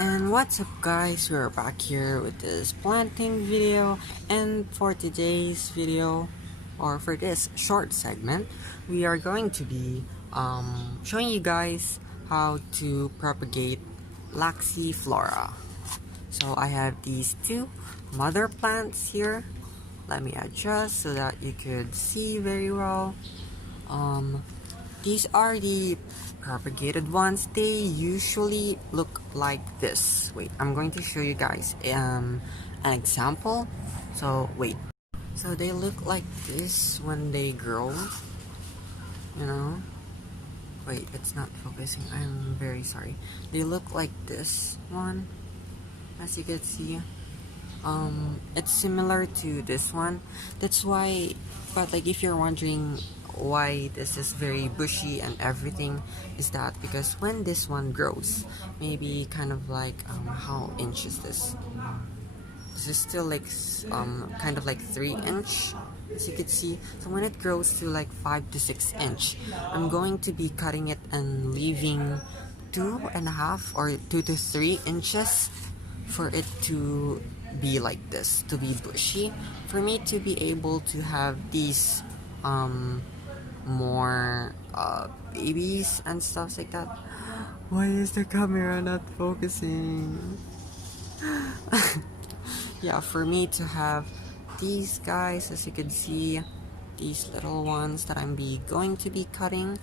And what's up guys, we're back here with this planting video, and for today's video, or for this short segment, we are going to be showing you guys how to propagate Laxiflora. So I have these two mother plants here. Let me adjust so that you could see very well. These are the propagated ones. They usually look like this. Wait, I'm going to show you guys an example. So wait, so they look like this when they grow, you know. Wait, it's not focusing, I'm very sorry. They look like this one, as you can see. It's similar to this one. That's why, but like if you're wondering why this is very bushy and everything, is that because when this one grows, maybe kind of like how inch is this? This is still like kind of like 3-inch, as you can see. So when it grows to like 5 to 6 inch, I'm going to be cutting it and leaving 2.5 or 2 to 3 inches for it to be like this, to be bushy, for me to be able to have these more babies and stuff like that. Why is the camera not focusing? Yeah, for me to have these guys, as you can see, these little ones that I'm going to be cutting.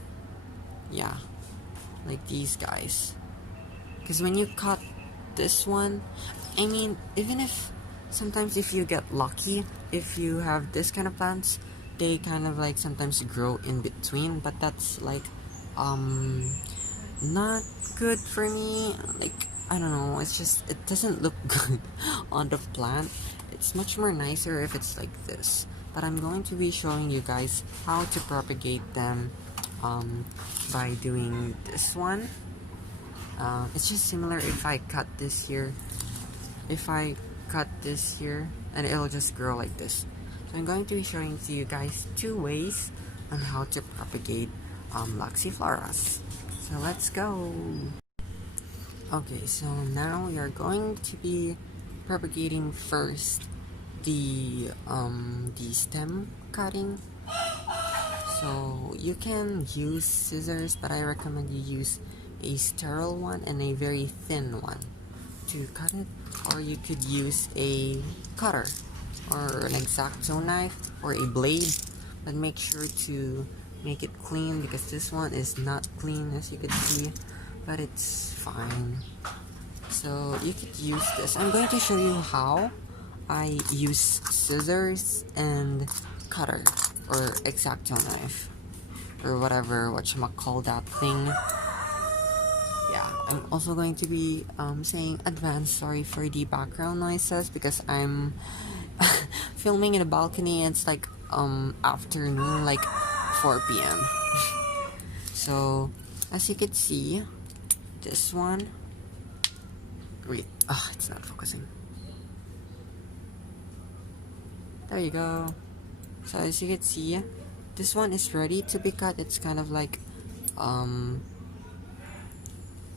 Yeah, like these guys, because when you cut this one, I mean, even if sometimes if you get lucky, if you have this kind of plants, they kind of like sometimes grow in between, but that's like not good for me. Like, I don't know, it's just, it doesn't look good on the plant. It's much more nicer if it's like this. But I'm going to be showing you guys how to propagate them by doing this one. It's just similar if I cut this here. If I cut this here, and it'll just grow like this. So I'm going to be showing to you guys 2 ways on how to propagate Laxifloras. So let's go. Okay, so now we are going to be propagating first the stem cutting. So you can use scissors, but I recommend you use a sterile one and a very thin one to cut it, or you could use a cutter or an X-Acto knife or a blade, but make sure to make it clean because this one is not clean, as you can see, but it's fine. So you could use this. I'm going to show you how I use scissors and cutter or X-Acto knife or whatever whatchamacall that thing. Yeah, I'm also going to be saying advance sorry for the background noises because I'm filming in a balcony and it's like afternoon, like 4 p.m. So as you can see, this one, wait, it's not focusing. There you go. So as you can see, this one is ready to be cut. It's kind of like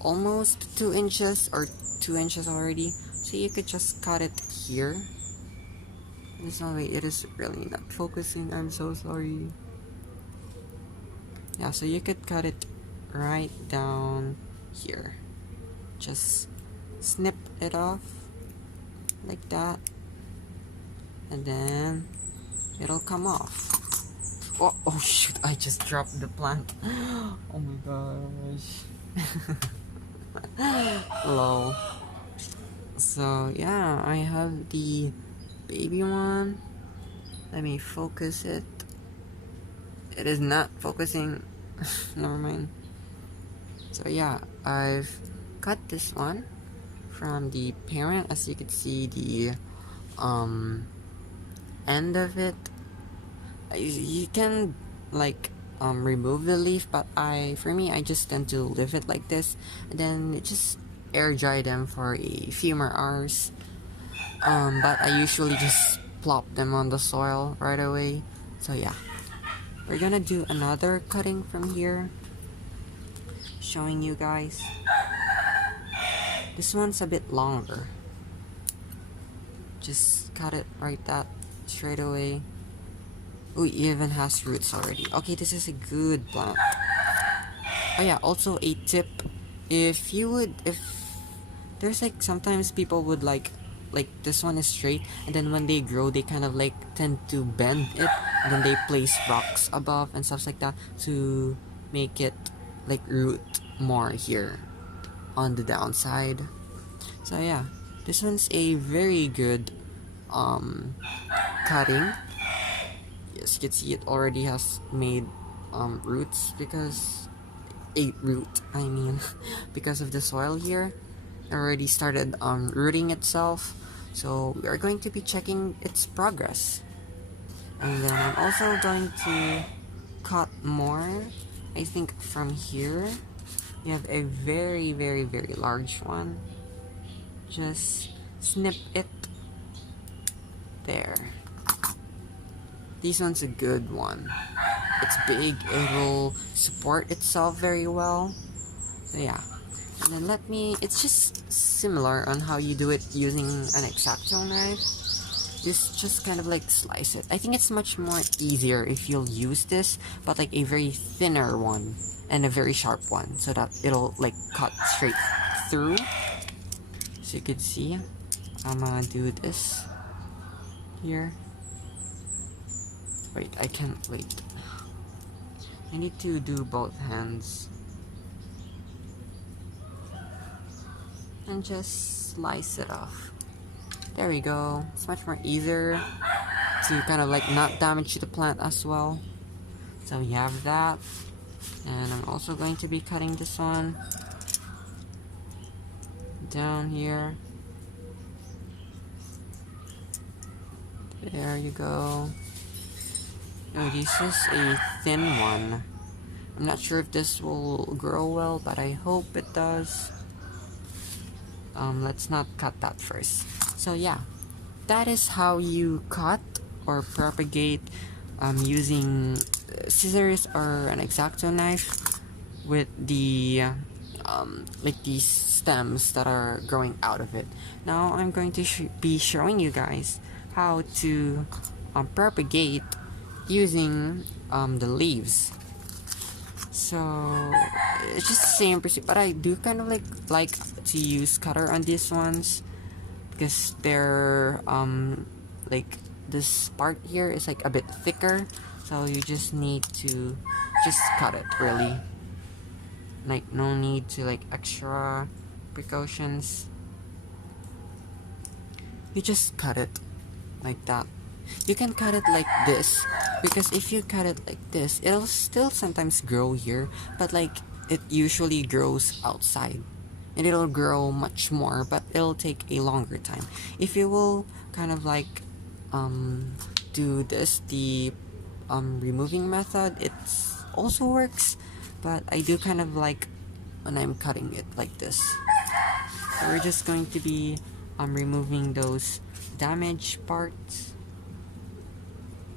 almost 2 inches or 2 inches already, so you could just cut it here. There's no way, it is really not focusing, I'm so sorry. Yeah, so you could cut it right down here. Just snip it off like that, and then it'll come off. Oh shoot, I just dropped the plant. Oh my gosh. Lol. So yeah, I have the baby one. Let me focus it. It is not focusing. Never mind. So yeah, I've cut this one from the parent. As you can see, the end of it, you can like remove the leaf, but for me I just tend to leave it like this and then just air dry them for a few more hours. But I usually just plop them on the soil right away. So yeah, we're gonna do another cutting from here, showing you guys. This one's a bit longer. Just cut it right that straight away. Oh, it even has roots already. Okay, this is a good plant. Oh yeah, also a tip. If there's like sometimes people would like this one is straight, and then when they grow they kind of like tend to bend it, and then they place rocks above and stuff like that to make it like root more here on the downside. So yeah, this one's a very good cutting. Yes, you can see it already has made roots because a root I mean because of the soil here. It already started rooting itself, so we are going to be checking its progress. And then I'm also going to cut more. I think from here you have a very very large one. Just snip it there. This one's a good one. It's big, it will support itself very well. So yeah. And then it's just similar on how you do it using an X-Acto knife. Just kind of like slice it. I think it's much more easier if you'll use this, but like a very thinner one and a very sharp one, so that it'll like cut straight through. So you can see, I'm gonna do this here. Wait, I can't wait. I need to do both hands. And just slice it off. There we go. It's much more easier to kind of like not damage the plant as well. So you have that. And I'm also going to be cutting this one down here. There you go. Oh, this is a thin one. I'm not sure if this will grow well, but I hope it does. Let's not cut that first. So yeah, that is how you cut or propagate using scissors or an X-Acto knife with the like these stems that are growing out of it. Now I'm going to be showing you guys how to propagate using the leaves. So it's just the same procedure, but I do kind of like to use cutter on these ones because they're like this part here is like a bit thicker, so you just need to just cut it really. Like no need to like extra precautions. You just cut it like that. You can cut it like this, because if you cut it like this, it'll still sometimes grow here, but like it usually grows outside, and it'll grow much more, but it'll take a longer time. If you will kind of like do this, the removing method, it also works, but I do kind of like when I'm cutting it like this. So we're just going to be removing those damaged parts.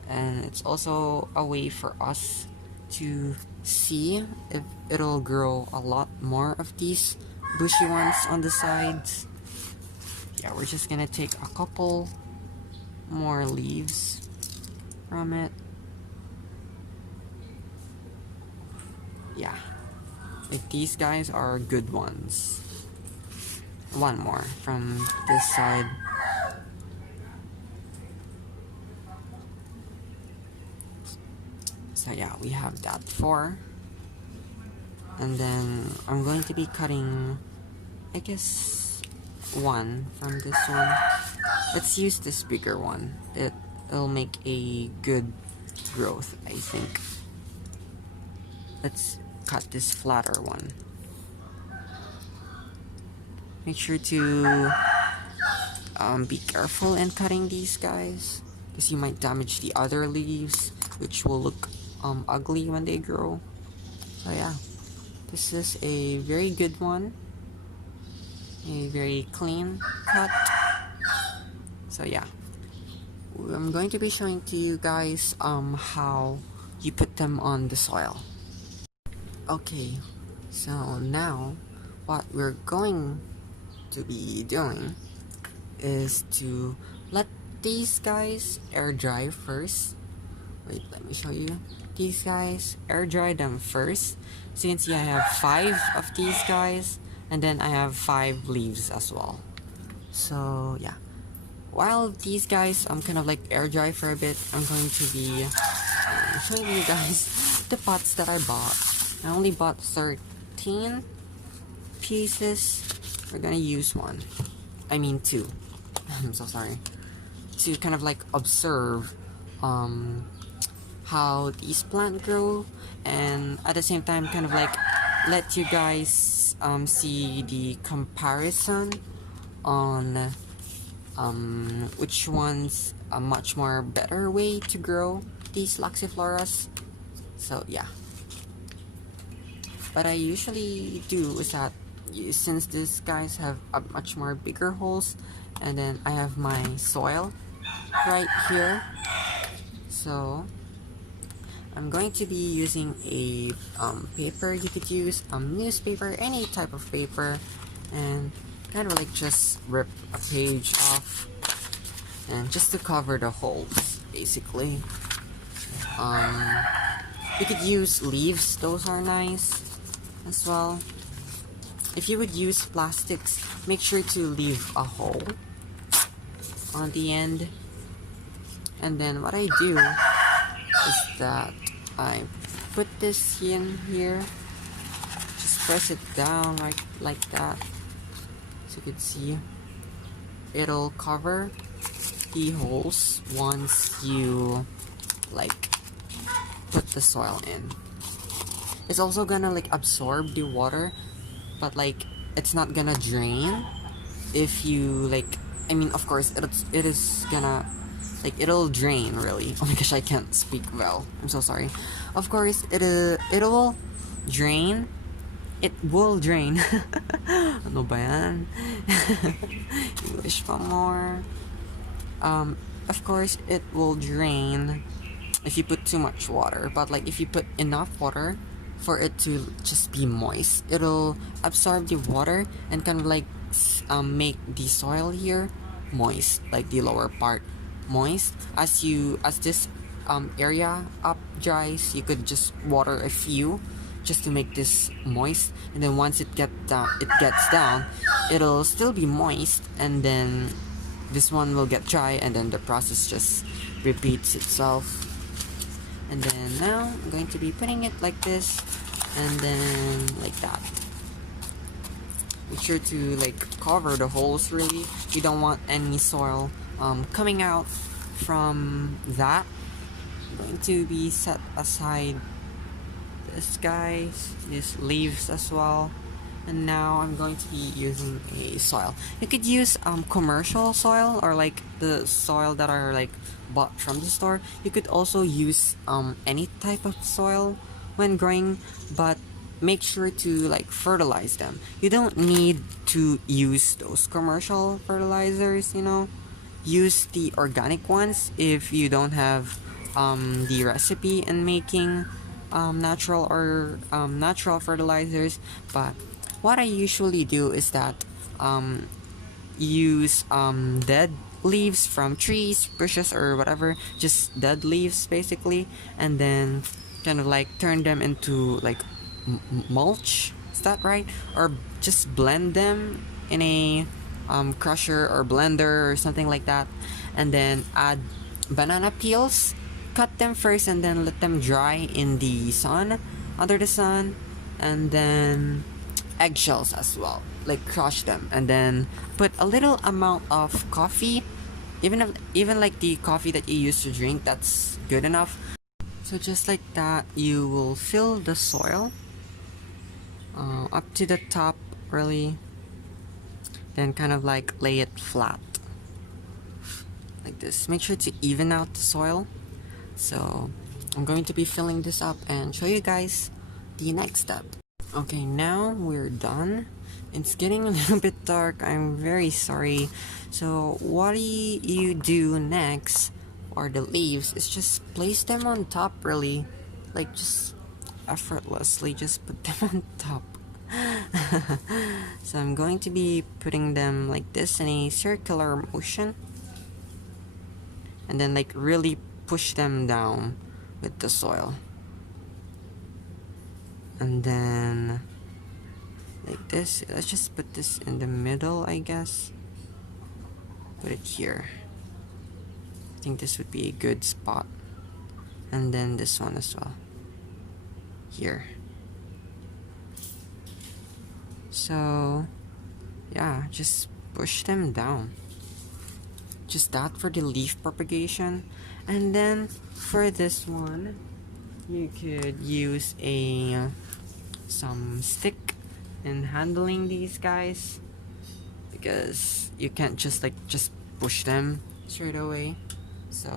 And it's also a way for us to see if it'll grow a lot more of these bushy ones on the sides. Yeah, we're just gonna take a couple more leaves from it. Yeah, these guys are good ones. One more from this side. So yeah, we have that 4. And then I'm going to be cutting, I guess, 1 from this one. Let's use this bigger one. It'll make a good growth, I think. Let's cut this flatter one. Make sure to be careful in cutting these guys, because you might damage the other leaves, which will look ugly when they grow. So yeah, this is a very good one, a very clean cut. So yeah, I'm going to be showing to you guys how you put them on the soil. Okay, so now what we're going to be doing is to let these guys air dry first. Wait, let me show you. These guys, air dry them first. So you can see I have 5 of these guys, and then I have 5 leaves as well. So yeah, while these guys kind of like air dry for a bit, I'm going to be showing you guys the pots that I bought. I only bought 13 pieces. We're gonna use 1. I mean 2. I'm so sorry. To kind of like observe how these plants grow, and at the same time kind of like let you guys see the comparison on which one's a much more better way to grow these Laxifloras. So yeah, what I usually do is that since these guys have a much more bigger holes, and then I have my soil right here, so I'm going to be using a paper. You could use newspaper, any type of paper, and kind of like just rip a page off, and just to cover the holes, basically. You could use leaves; those are nice as well. If you would use plastics, make sure to leave a hole on the end. And then what I do is that I put this in here, just press it down like that, so you can see it'll cover the holes once you like put the soil in. It's also gonna like absorb the water, but like it's not gonna drain if you like, I mean of course it is gonna like, it'll drain really. Oh my gosh, I can't speak well, I'm so sorry. Of course it will drain. It will drain. Ano ba yan? English pa more. Of course it will drain if you put too much water, but like if you put enough water for it to just be moist, it'll absorb the water and kind of like make the soil here moist, like the lower part moist. As this area up dries, you could just water a few just to make this moist, and then once it gets down, it'll still be moist, and then this one will get dry, and then the process just repeats itself. And then now I'm going to be putting it like this, and then like that. Make sure to like cover the holes really. You don't want any soil coming out from that. I'm going to be set aside this guys, these leaves as well. And now I'm going to be using a soil. You could use commercial soil, or like the soil that are like bought from the store. You could also use any type of soil when growing, but make sure to like fertilize them. You don't need to use those commercial fertilizers, you know. Use the organic ones if you don't have the recipe in making natural fertilizers. But what I usually do is that use dead leaves from trees, bushes, or whatever, just dead leaves basically, and then kind of like turn them into like mulch. Is that right? Or just blend them in a crusher or blender or something like that, and then add banana peels. Cut them first and then let them dry in the sun, under the sun, and then eggshells as well, like crush them, and then put a little amount of coffee, even like the coffee that you used to drink, that's good enough. So just like that, you will fill the soil up to the top really, then kind of like lay it flat like this. Make sure to even out the soil. So I'm going to be filling this up and show you guys the next step. Okay, now we're done. It's getting a little bit dark, I'm very sorry. So what you do next for the leaves is just place them on top really, like just effortlessly just put them on top. So I'm going to be putting them like this in a circular motion, and then like really push them down with the soil, and then like this. Let's just put this in the middle, I guess. Put it here. I think this would be a good spot. And then this one as well. Here. So, yeah, just push them down. Just that for the leaf propagation. And then for this one, you could use some stick in handling these guys, because you can't just push them straight away. So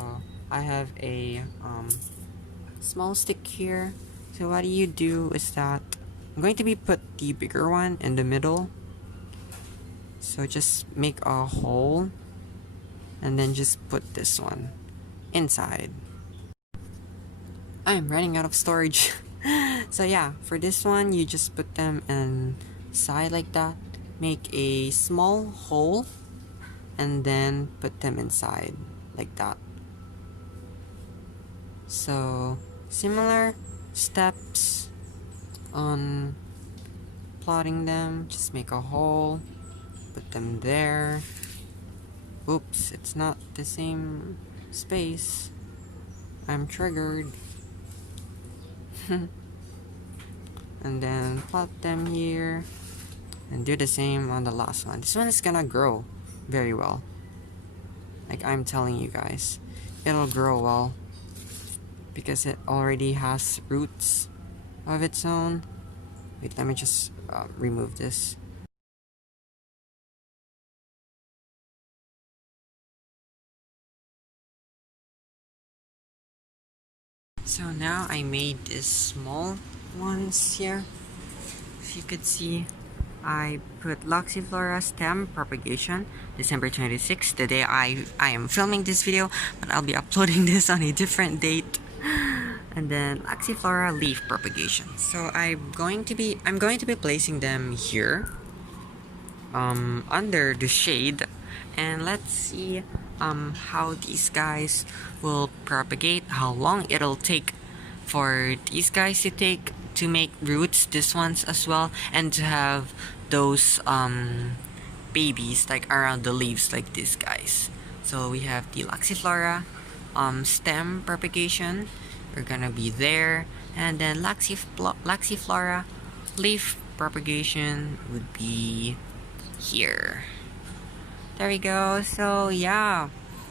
I have a small stick here. So what you do is that I'm going to be put the bigger one in the middle. So just make a hole and then just put this one inside. I'm running out of storage. So yeah, for this one, you just put them inside like that. Make a small hole and then put them inside like that. So similar steps on plotting them. Just make a hole, put them there. Oops, it's not the same space. I'm triggered. And then plot them here and do the same on the last one. This one is gonna grow very well. Like I'm telling you guys, it'll grow well because it already has roots of its own. Wait, let me just remove this. So now I made these small ones here. If you could see, I put Laxiflora stem propagation December 26th, the day I am filming this video, but I'll be uploading this on a different date. And then Laxiflora leaf propagation. So I'm going to be placing them here under the shade, and let's see how these guys will propagate, how long it'll take for these guys to make roots, this ones as well, and to have those babies like around the leaves like these guys. So we have the Laxiflora stem propagation, we're gonna be there, and then Laxiflora leaf propagation would be here. There we go. So yeah,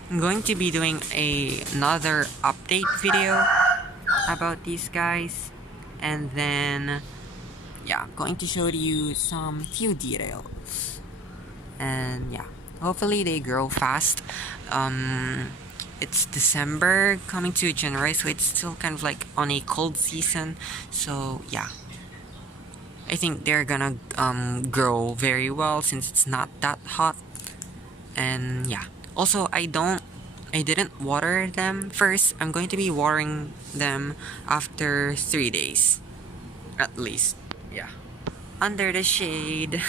I'm going to be doing another update video about these guys, and then yeah, I'm going to show you some few details, and yeah, hopefully they grow fast. It's December coming to January, so it's still kind of like on a cold season. So yeah, I think they're gonna grow very well since it's not that hot. And yeah, also I didn't water them first. I'm going to be watering them after 3 days at least. Yeah, under the shade.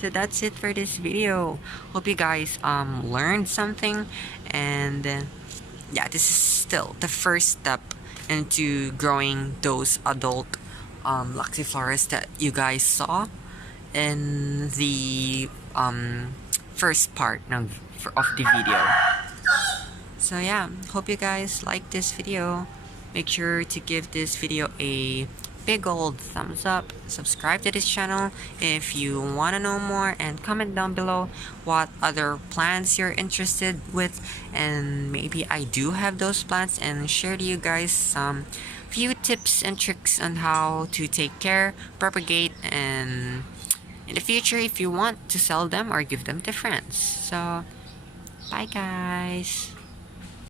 So that's it for this video. Hope you guys learned something, and yeah, this is still the first step into growing those adult Laxifloras that you guys saw in the first part of the video. So yeah, hope you guys like this video. Make sure to give this video a big old thumbs up, subscribe to this channel if you want to know more, and comment down below what other plants you're interested with, and maybe I do have those plants and share to you guys some few tips and tricks on how to take care, propagate, and in the future if you want to sell them or give them to friends. So bye guys.